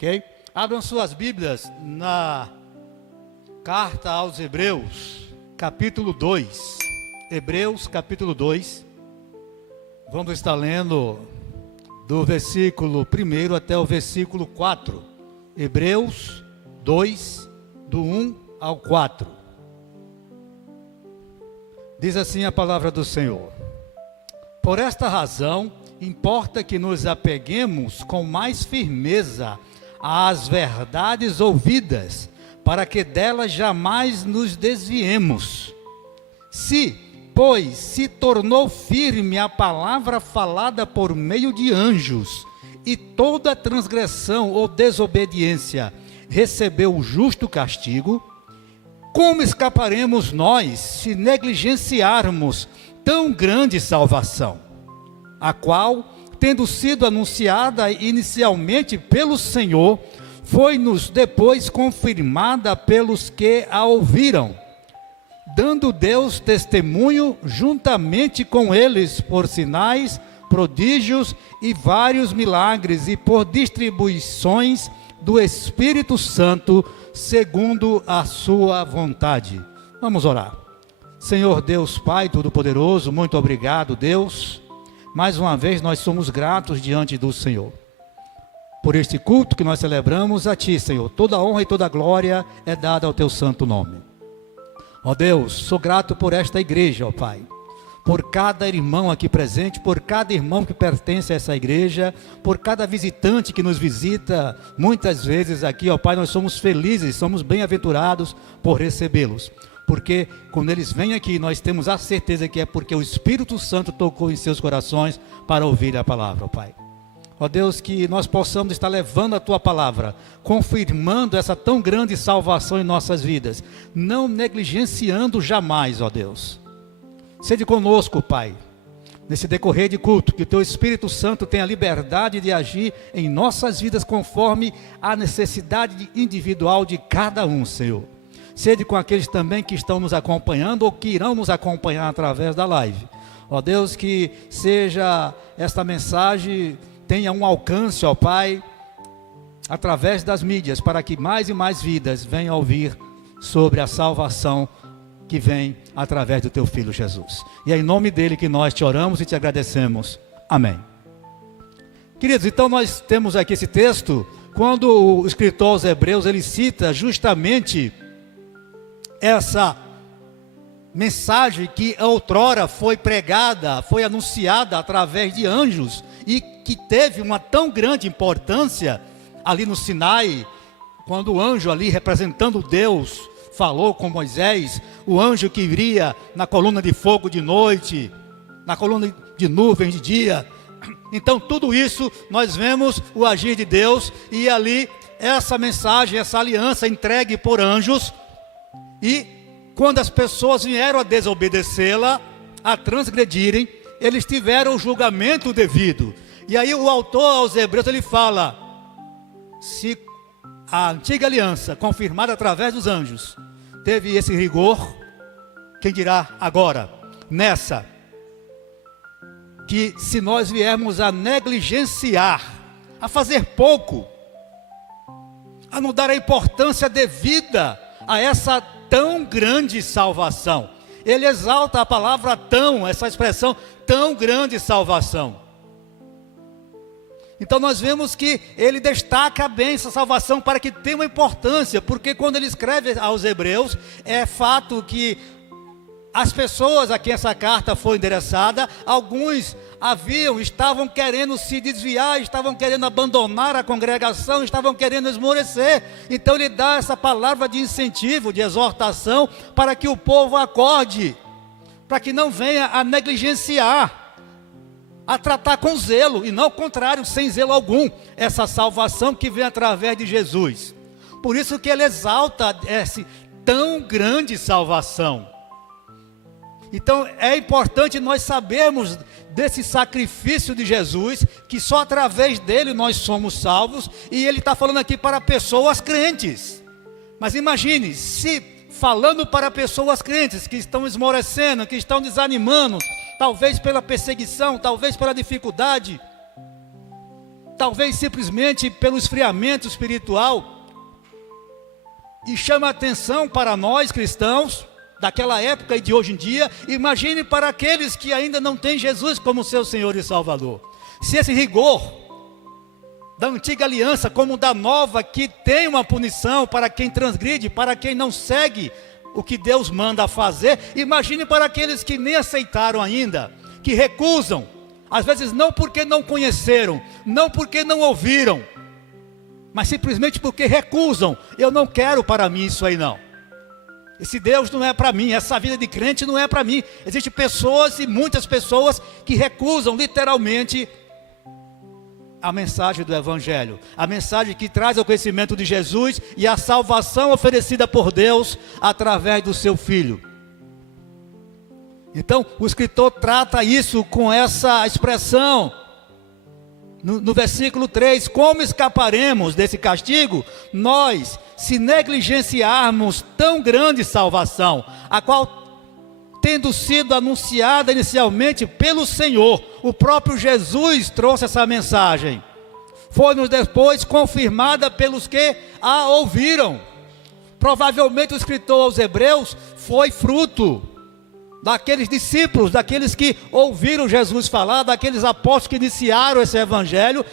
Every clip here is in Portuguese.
Ok? Abram suas Bíblias na carta aos Hebreus, capítulo 2. Hebreus, capítulo 2. Vamos estar lendo do versículo 1 até o versículo 4. Hebreus 2, do 1 ao 4. Diz assim a palavra do Senhor: Por esta razão, importa que nos apeguemos com mais firmeza às verdades ouvidas, para que delas jamais nos desviemos. Se, pois, se tornou firme a palavra falada por meio de anjos, e toda transgressão ou desobediência recebeu o justo castigo, como escaparemos nós se negligenciarmos tão grande salvação, a qual, tendo sido anunciada inicialmente pelo Senhor, foi-nos depois confirmada pelos que a ouviram, dando Deus testemunho juntamente com eles por sinais, prodígios e vários milagres, e por distribuições do Espírito Santo, segundo a sua vontade. Vamos orar. Senhor Deus Pai Todo-Poderoso, muito obrigado, Deus. Mais uma vez nós somos gratos diante do Senhor, por este culto que nós celebramos a Ti, Senhor. Toda honra e toda glória é dada ao Teu santo nome. Ó Deus, sou grato por esta igreja, ó Pai, por cada irmão aqui presente, por cada irmão que pertence a essa igreja, por cada visitante que nos visita muitas vezes aqui, ó Pai. Nós somos felizes, somos bem-aventurados por recebê-los, porque quando eles vêm aqui, nós temos a certeza que é porque o Espírito Santo tocou em seus corações para ouvir a palavra, ó Pai. Ó Deus, que nós possamos estar levando a Tua palavra, confirmando essa tão grande salvação em nossas vidas, não negligenciando jamais, ó Deus. Sede conosco, Pai, nesse decorrer de culto, que o Teu Espírito Santo tenha liberdade de agir em nossas vidas conforme a necessidade individual de cada um, Senhor. Sede com aqueles também que estão nos acompanhando ou que irão nos acompanhar através da live. Ó Deus, que seja esta mensagem, tenha um alcance, ó Pai, através das mídias, para que mais e mais vidas venham a ouvir sobre a salvação que vem através do Teu Filho Jesus. E é em nome dele que nós te oramos e te agradecemos. Amém. Queridos, então nós temos aqui esse texto, quando o escritor aos Hebreus, ele cita justamente essa mensagem que outrora foi pregada, foi anunciada através de anjos, e que teve uma tão grande importância ali no Sinai, quando o anjo ali representando Deus falou com Moisés, o anjo que viria na coluna de fogo de noite, na coluna de nuvens de dia. Então tudo isso nós vemos o agir de Deus, e ali essa mensagem, essa aliança entregue por anjos. E quando as pessoas vieram a desobedecê-la, a transgredirem, eles tiveram o julgamento devido. E aí o autor aos Hebreus, ele fala: se a antiga aliança, confirmada através dos anjos, teve esse rigor, quem dirá agora, nessa, que se nós viermos a negligenciar, a fazer pouco, a não dar a importância devida a essa tão grande salvação. Ele exalta a palavra tão, essa expressão, tão grande salvação. Então nós vemos que ele destaca bem essa salvação para que tenha uma importância, porque quando ele escreve aos Hebreus, é fato que as pessoas a quem essa carta foi endereçada, alguns estavam querendo se desviar, estavam querendo abandonar a congregação, estavam querendo esmorecer. Então ele dá essa palavra de incentivo, de exortação, para que o povo acorde, para que não venha a negligenciar, a tratar com zelo, e não ao contrário, sem zelo algum, essa salvação que vem através de Jesus. Por isso que ele exalta essa tão grande salvação. Então é importante nós sabermos desse sacrifício de Jesus, que só através dele nós somos salvos, e ele está falando aqui para pessoas crentes. Mas imagine, se falando para pessoas crentes que estão esmorecendo, que estão desanimando, talvez pela perseguição, talvez pela dificuldade, talvez simplesmente pelo esfriamento espiritual, e chama a atenção para nós cristãos, daquela época e de hoje em dia. Imagine para aqueles que ainda não têm Jesus como seu Senhor e Salvador. Se esse rigor da antiga aliança, como da nova, que tem uma punição para quem transgride, para quem não segue o que Deus manda fazer, imagine para aqueles que nem aceitaram ainda, que recusam, às vezes não porque não conheceram, não porque não ouviram, mas simplesmente porque recusam. Eu não quero para mim isso aí não. Esse Deus não é para mim, essa vida de crente não é para mim. Existem pessoas, e muitas pessoas, que recusam literalmente a mensagem do Evangelho, a mensagem que traz o conhecimento de Jesus e a salvação oferecida por Deus através do seu Filho. Então o escritor trata isso com essa expressão no versículo 3: como escaparemos desse castigo, nós, se negligenciarmos tão grande salvação, a qual, tendo sido anunciada inicialmente pelo Senhor, o próprio Jesus trouxe essa mensagem, foi-nos depois confirmada pelos que a ouviram. Provavelmente o escritor aos Hebreus foi fruto daqueles discípulos, daqueles que ouviram Jesus falar, daqueles apóstolos que iniciaram esse evangelho.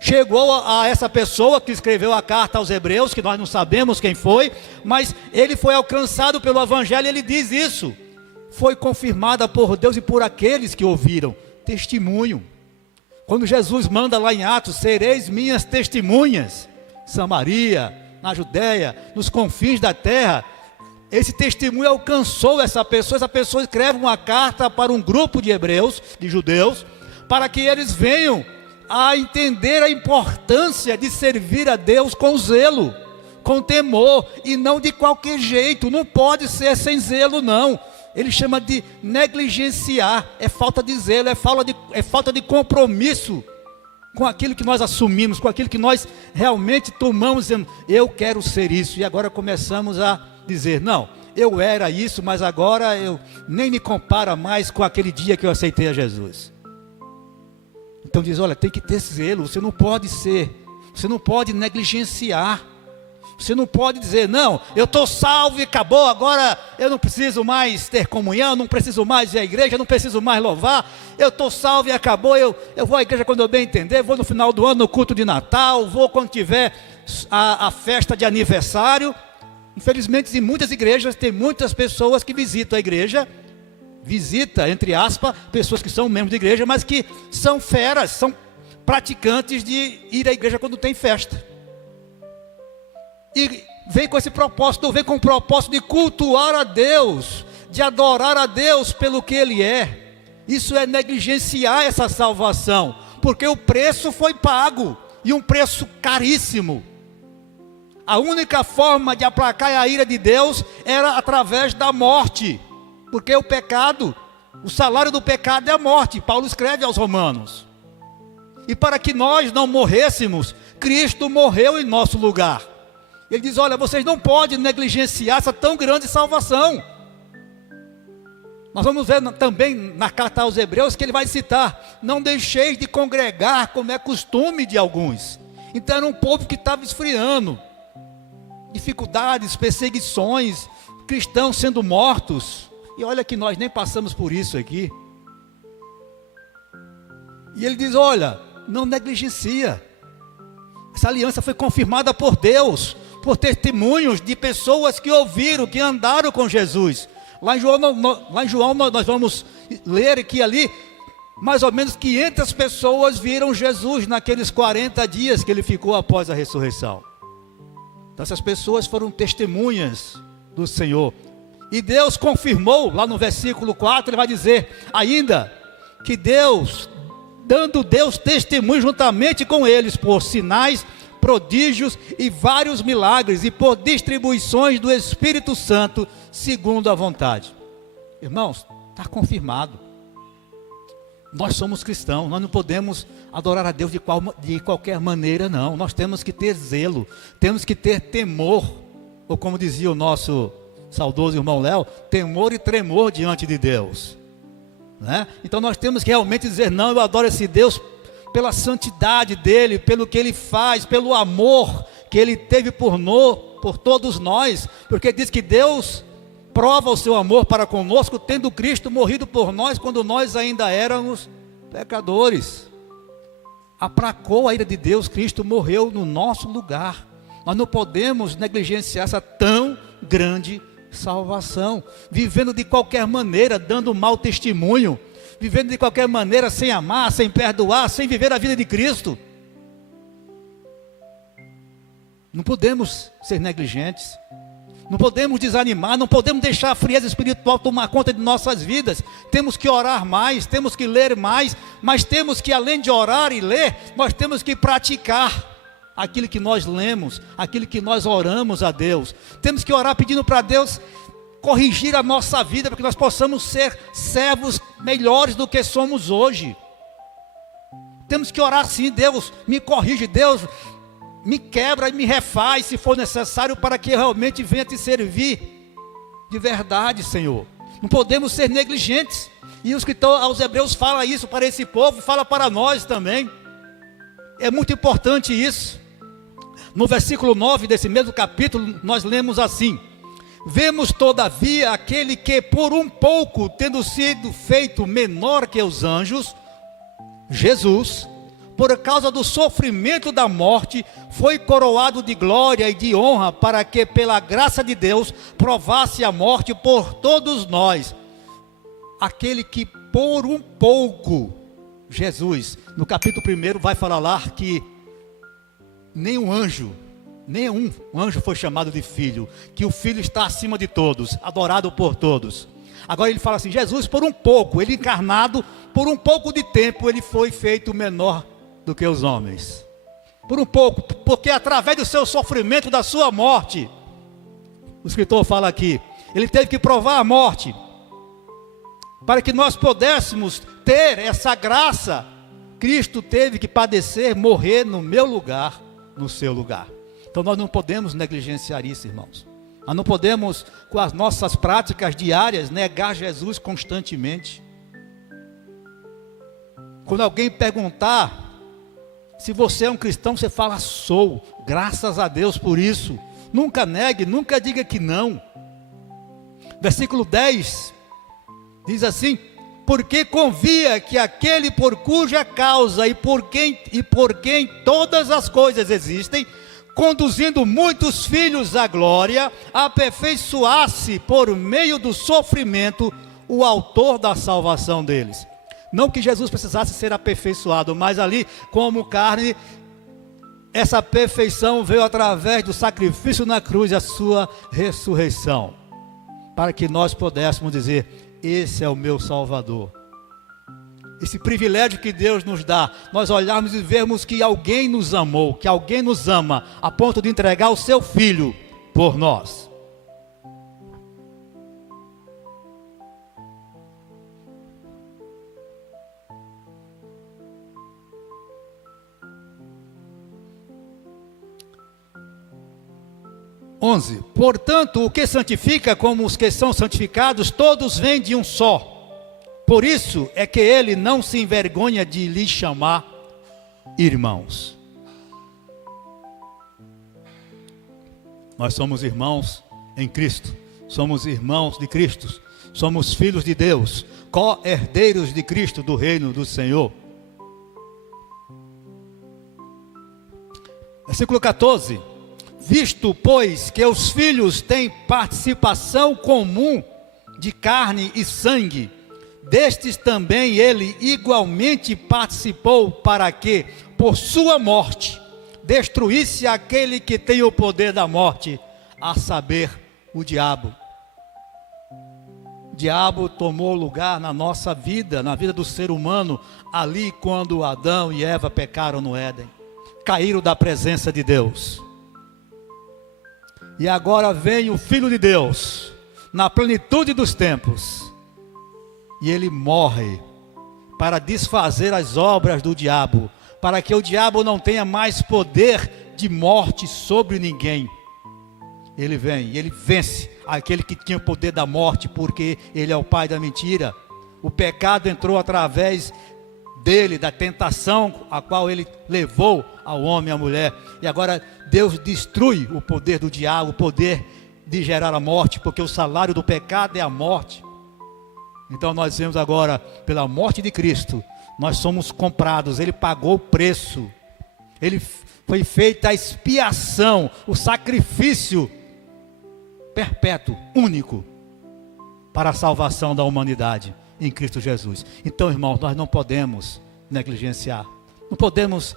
Chegou a essa pessoa que escreveu a carta aos Hebreus, que nós não sabemos quem foi, mas ele foi alcançado pelo evangelho, e ele diz isso: foi confirmada por Deus e por aqueles que ouviram. Testemunho. Quando Jesus manda lá em Atos: sereis minhas testemunhas, Samaria, na Judéia, nos confins da terra. Esse testemunho alcançou essa pessoa escreve uma carta para um grupo de hebreus, de judeus, para que eles venham a entender a importância de servir a Deus com zelo, com temor, e não de qualquer jeito. Não pode ser sem zelo não. Ele chama de negligenciar, é falta de zelo, é falta de compromisso com aquilo que nós assumimos, com aquilo que nós realmente tomamos, dizendo: eu quero ser isso. E agora começamos a dizer: não, eu era isso, mas agora eu nem me compara mais com aquele dia que eu aceitei a Jesus. Então diz: olha, tem que ter zelo, você não pode negligenciar. Você não pode dizer: não, eu estou salvo e acabou, agora eu não preciso mais ter comunhão, não preciso mais ir à igreja, não preciso mais louvar, eu estou salvo e acabou, eu vou à igreja quando eu bem entender, vou no final do ano no culto de Natal, vou quando tiver a festa de aniversário. Infelizmente, em muitas igrejas, tem muitas pessoas que visitam a igreja, entre aspas, pessoas que são membros de igreja, mas que são feras, são praticantes de ir à igreja quando tem festa. E vem com esse propósito, vem com o propósito de cultuar a Deus, de adorar a Deus pelo que Ele é. Isso é negligenciar essa salvação, porque o preço foi pago, e um preço caríssimo. A única forma de aplacar a ira de Deus era através da morte, porque o pecado, o salário do pecado é a morte. Paulo escreve aos Romanos. E para que nós não morrêssemos, Cristo morreu em nosso lugar. Ele diz: olha, vocês não podem negligenciar essa tão grande salvação. Nós vamos ver também na carta aos Hebreus que ele vai citar: não deixeis de congregar, como é costume de alguns. Então era um povo que estava esfriando. Dificuldades, perseguições, cristãos sendo mortos. E olha que nós nem passamos por isso aqui. E ele diz: olha, não negligencia. Essa aliança foi confirmada por Deus, por testemunhos de pessoas que ouviram, que andaram com Jesus. Lá em João nós vamos ler que ali mais ou menos 500 pessoas viram Jesus naqueles 40 dias que ele ficou após a ressurreição. Então essas pessoas foram testemunhas do Senhor. E Deus confirmou, lá no versículo 4, ele vai dizer ainda, que dando Deus testemunho juntamente com eles, por sinais, prodígios e vários milagres, e por distribuições do Espírito Santo, segundo a vontade. Irmãos, está confirmado. Nós somos cristãos, nós não podemos adorar a Deus de qualquer maneira não. Nós temos que ter zelo, temos que ter temor, ou como dizia o nosso saudoso irmão Léo, temor e tremor diante de Deus, né? Então nós temos que realmente dizer: não, eu adoro esse Deus pela santidade dele, pelo que ele faz, pelo amor que ele teve por todos nós, porque diz que Deus prova o seu amor para conosco, tendo Cristo morrido por nós, quando nós ainda éramos pecadores. Aplacou a ira de Deus, Cristo morreu no nosso lugar. Nós não podemos negligenciar essa tão grande salvação, vivendo de qualquer maneira, dando mau testemunho, vivendo de qualquer maneira, sem amar, sem perdoar, sem viver a vida de Cristo. Não podemos ser negligentes, não podemos desanimar, não podemos deixar a frieza espiritual tomar conta de nossas vidas. Temos que orar mais, temos que ler mais, mas temos que, além de orar e ler, nós temos que praticar aquilo que nós lemos, aquilo que nós oramos a Deus. Temos que orar pedindo para Deus corrigir a nossa vida, para que nós possamos ser servos melhores do que somos hoje. Temos que orar sim: Deus me corrige, Deus me quebra e me refaz, se for necessário, para que eu realmente venha te servir de verdade, Senhor. Não podemos ser negligentes. E o escritor aos Hebreus fala isso para esse povo, fala para nós também. É muito importante isso. No versículo 9 desse mesmo capítulo, nós lemos assim: vemos todavia aquele que por um pouco, tendo sido feito menor que os anjos, Jesus, por causa do sofrimento da morte, foi coroado de glória e de honra, para que pela graça de Deus provasse a morte por todos nós. Aquele que por um pouco, Jesus, no capítulo 1 vai falar lá que nenhum anjo foi chamado de filho, que o filho está acima de todos, adorado por todos. Agora ele fala assim: Jesus por um pouco, ele encarnado, por um pouco de tempo, ele foi feito menor do que os homens. Por um pouco, porque através do seu sofrimento, da sua morte, o escritor fala aqui, ele teve que provar a morte, para que nós pudéssemos ter essa graça. Cristo teve que padecer, morrer no meu lugar, no seu lugar. Então nós não podemos negligenciar isso, irmãos. Nós não podemos, com as nossas práticas diárias, negar Jesus constantemente. Quando alguém perguntar se você é um cristão, você fala: sou, graças a Deus por isso. Nunca negue, nunca diga que não. Versículo 10 diz assim: porque convia que aquele por cuja causa e por quem todas as coisas existem, conduzindo muitos filhos à glória, aperfeiçoasse por meio do sofrimento o autor da salvação deles. Não que Jesus precisasse ser aperfeiçoado, mas ali, como carne, essa perfeição veio através do sacrifício na cruz e a sua ressurreição, para que nós pudéssemos dizer: esse é o meu Salvador. Esse privilégio que Deus nos dá, nós olharmos e vermos que alguém nos amou, que alguém nos ama, a ponto de entregar o seu Filho por nós. Portanto, o que santifica como os que são santificados, todos vêm de um só. Por isso é que ele não se envergonha de lhes chamar irmãos. Nós somos irmãos em Cristo, somos irmãos de Cristo, somos filhos de Deus, co-herdeiros de Cristo, do reino do Senhor. Versículo 14: visto, pois, que os filhos têm participação comum de carne e sangue, destes também ele igualmente participou, para que, por sua morte, destruísse aquele que tem o poder da morte, a saber, o diabo. O diabo tomou lugar na nossa vida, na vida do ser humano, ali quando Adão e Eva pecaram no Éden, caíram da presença de Deus. E agora vem o Filho de Deus, na plenitude dos tempos, e ele morre para desfazer as obras do diabo, para que o diabo não tenha mais poder de morte sobre ninguém. Ele vem e ele vence aquele que tinha o poder da morte, porque ele é o pai da mentira. O pecado entrou através dele, da tentação a qual ele levou ao homem e à mulher. E agora Deus destrui o poder do diabo, o poder de gerar a morte, porque o salário do pecado é a morte. Então nós vemos agora, pela morte de Cristo, nós somos comprados, ele pagou o preço, ele foi feita a expiação, o sacrifício perpétuo, único, para a salvação da humanidade em Cristo Jesus. Então, irmãos, nós não podemos negligenciar, não podemos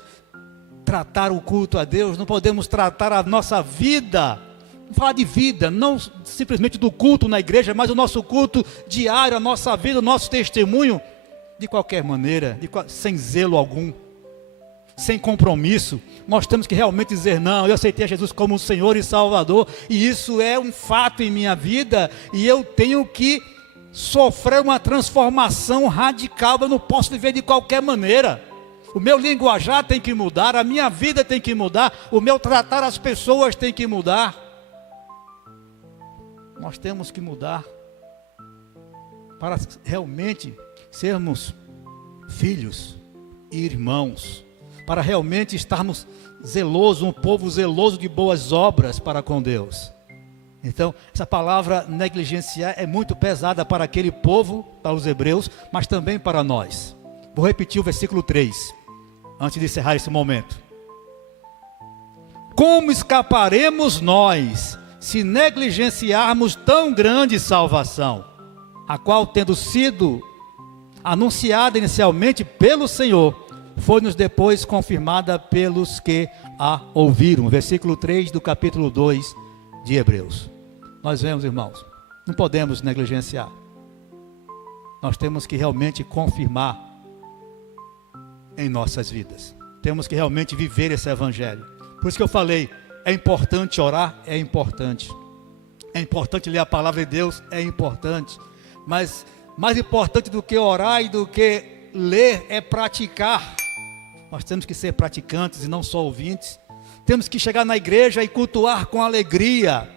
tratar o culto a Deus, não podemos tratar a nossa vida, falar de vida, não simplesmente do culto na igreja, mas o nosso culto diário, a nossa vida, o nosso testemunho, de qualquer maneira, sem zelo algum, sem compromisso. Nós temos que realmente dizer: não, eu aceitei a Jesus como Senhor e Salvador, e isso é um fato em minha vida, e eu tenho que sofrer uma transformação radical. Eu não posso viver de qualquer maneira. O meu linguajar tem que mudar, a minha vida tem que mudar, o meu tratar as pessoas tem que mudar. Nós temos que mudar para realmente sermos filhos e irmãos, para realmente estarmos zelosos, um povo zeloso de boas obras para com Deus. Então, essa palavra negligenciar é muito pesada para aquele povo, para os hebreus, mas também para nós. Vou repetir o versículo 3, antes de encerrar esse momento. Como escaparemos nós, se negligenciarmos tão grande salvação, a qual, tendo sido anunciada inicialmente pelo Senhor, foi-nos depois confirmada pelos que a ouviram. Versículo 3 do capítulo 2 de Hebreus. Nós vemos, irmãos, não podemos negligenciar. Nós temos que realmente confirmar em nossas vidas. Temos que realmente viver esse evangelho. Por isso que eu falei, é importante orar, é importante. É importante ler a palavra de Deus, é importante. Mas mais importante do que orar e do que ler é praticar. Nós temos que ser praticantes e não só ouvintes. Temos que chegar na igreja e cultuar com alegria.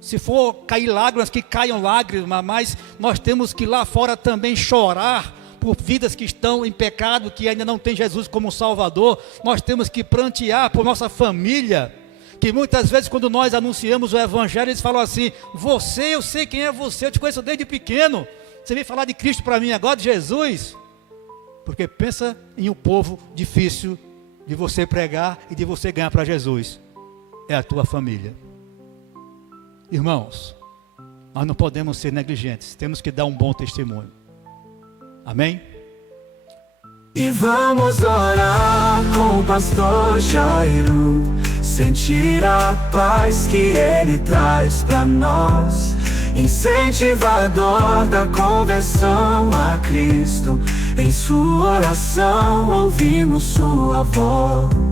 Se for cair lágrimas, que caiam lágrimas, mas nós temos que ir lá fora também chorar por vidas que estão em pecado, que ainda não tem Jesus como Salvador. Nós temos que prantear por nossa família, que muitas vezes quando nós anunciamos o evangelho, eles falam assim: você, eu sei quem é você, eu te conheço desde pequeno, você vem falar de Cristo para mim agora, de Jesus? Porque pensa em um povo difícil de você pregar e de você ganhar para Jesus, é a tua família. Irmãos, nós não podemos ser negligentes, temos que dar um bom testemunho. Amém? E vamos orar com o pastor Jairo, sentir a paz que ele traz para nós, incentivador da conversão a Cristo. Em sua oração ouvimos sua voz.